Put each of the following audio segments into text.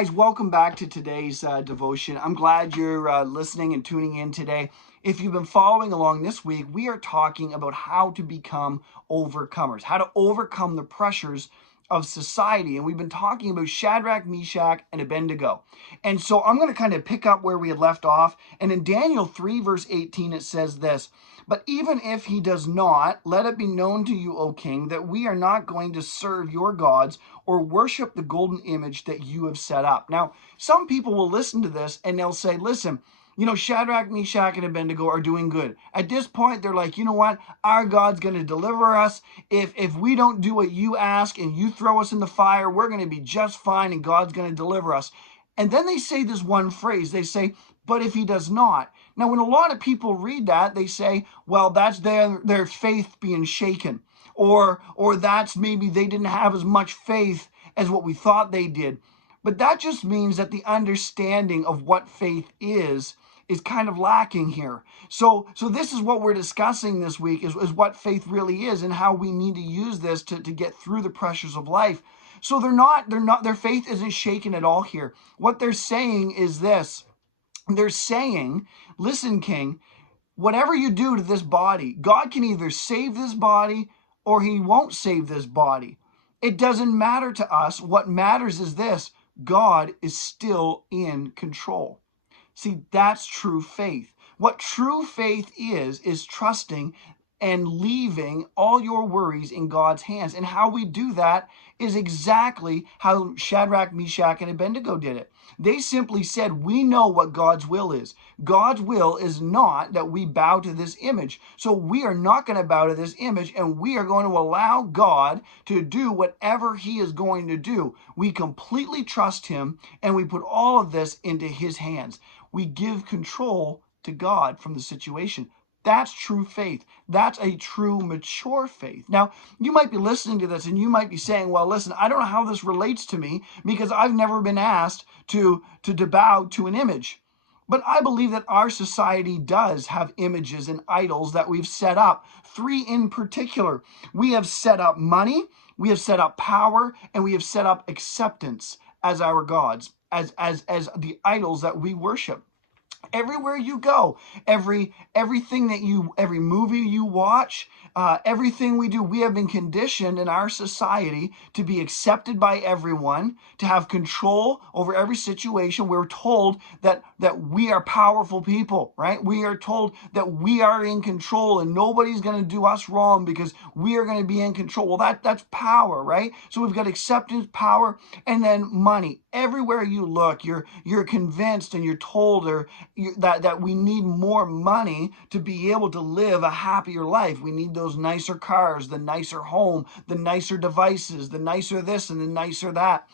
guys, welcome back to today's devotion. I'm glad you're listening and tuning in today. If you've been following along this week, we are talking about how to become overcomers, how to overcome the pressures of society. And we've been talking about Shadrach, Meshach, and Abednego. And so I'm going to kind of pick up where we had left off. And in Daniel 3, verse 18, it says this: "But even if he does not, let it be known to you, O king, that we are not going to serve your gods or worship the golden image that you have set up." Now, some people will listen to this and they'll say, listen, Shadrach, Meshach, and Abednego are doing good. At this point, they're like, you know what? Our God's going to deliver us. If we don't do what you ask and you throw us in the fire, we're going to be just fine and God's going to deliver us. And then they say this one phrase. They say, "But if he does not." Now, when a lot of people read that, they say, well, that's their faith being shaken. Or that's maybe they didn't have as much faith as what we thought they did. But that just means that the understanding of what faith is kind of lacking here. So this is what we're discussing this week is what faith really is and how we need to use this to get through the pressures of life. So their faith isn't shaken at all here. What they're saying is this. They're saying, listen, king, whatever you do to this body, God can either save this body or he won't save this body. It doesn't matter to us. What matters is this: God is still in control. See, that's true faith. What true faith is trusting and leaving all your worries in God's hands. And how we do that is exactly how Shadrach, Meshach, and Abednego did it. They simply said, we know what God's will is. God's will is not that we bow to this image. So we are not going to bow to this image, and we are going to allow God to do whatever he is going to do. We completely trust him, and we put all of this into his hands. We give control to God from the situation. That's true faith. That's a true mature faith. Now, you might be listening to this and you might be saying, well, listen, I don't know how this relates to me because I've never been asked to bow to an image. But I believe that our society does have images and idols that we've set up. 3 in particular. We have set up money, we have set up power, and we have set up acceptance as our gods, as the idols that we worship. Everywhere you go, every movie you watch, everything we do, we have been conditioned in our society to be accepted by everyone, to have control over every situation. We're told that we are powerful people, right? We are told that we are in control and nobody's going to do us wrong because we are going to be in control. Well, that's power, right? So we've got acceptance, power, and then money. Everywhere you look, you're convinced and you're told that we need more money to be able to live a happier life. We need those nicer cars, the nicer home, the nicer devices, the nicer this and the nicer that.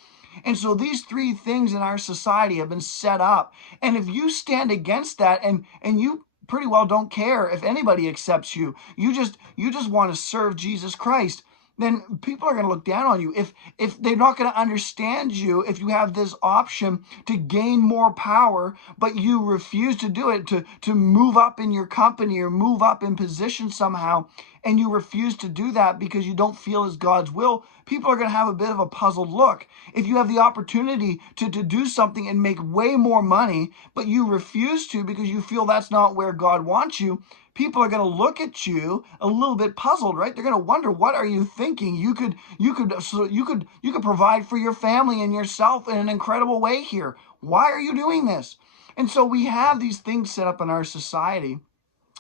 And so these 3 things in our society have been set up. And if you stand against that and you pretty well don't care if anybody accepts you, you just want to serve Jesus Christ, then people are going to look down on you. If they're not going to understand you, if you have this option to gain more power, but you refuse to do it, to move up in your company or move up in position somehow, and you refuse to do that because you don't feel is God's will, people are going to have a bit of a puzzled look. If you have the opportunity to do something and make way more money, but you refuse to because you feel that's not where God wants you, people are going to look at you a little bit puzzled, right? They're going to wonder, what are you thinking? You could provide for your family and yourself in an incredible way here. Why are you doing this? And so we have these things set up in our society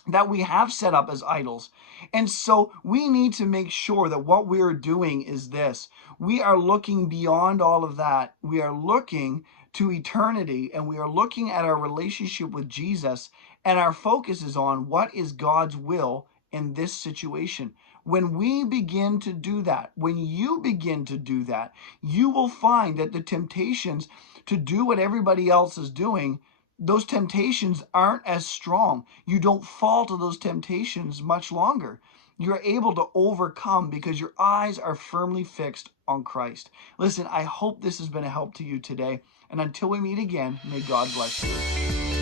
that we have set up as idols. And so we need to make sure that what we're doing is this. We are looking beyond all of that. We are looking to eternity, and we are looking at our relationship with Jesus, and our focus is on what is God's will in this situation. When we begin to do that, when you begin to do that, you will find that the temptations to do what everybody else is doing, those temptations aren't as strong. You don't fall to those temptations much longer. You're able to overcome because your eyes are firmly fixed on Christ. Listen, I hope this has been a help to you today. And until we meet again, may God bless you.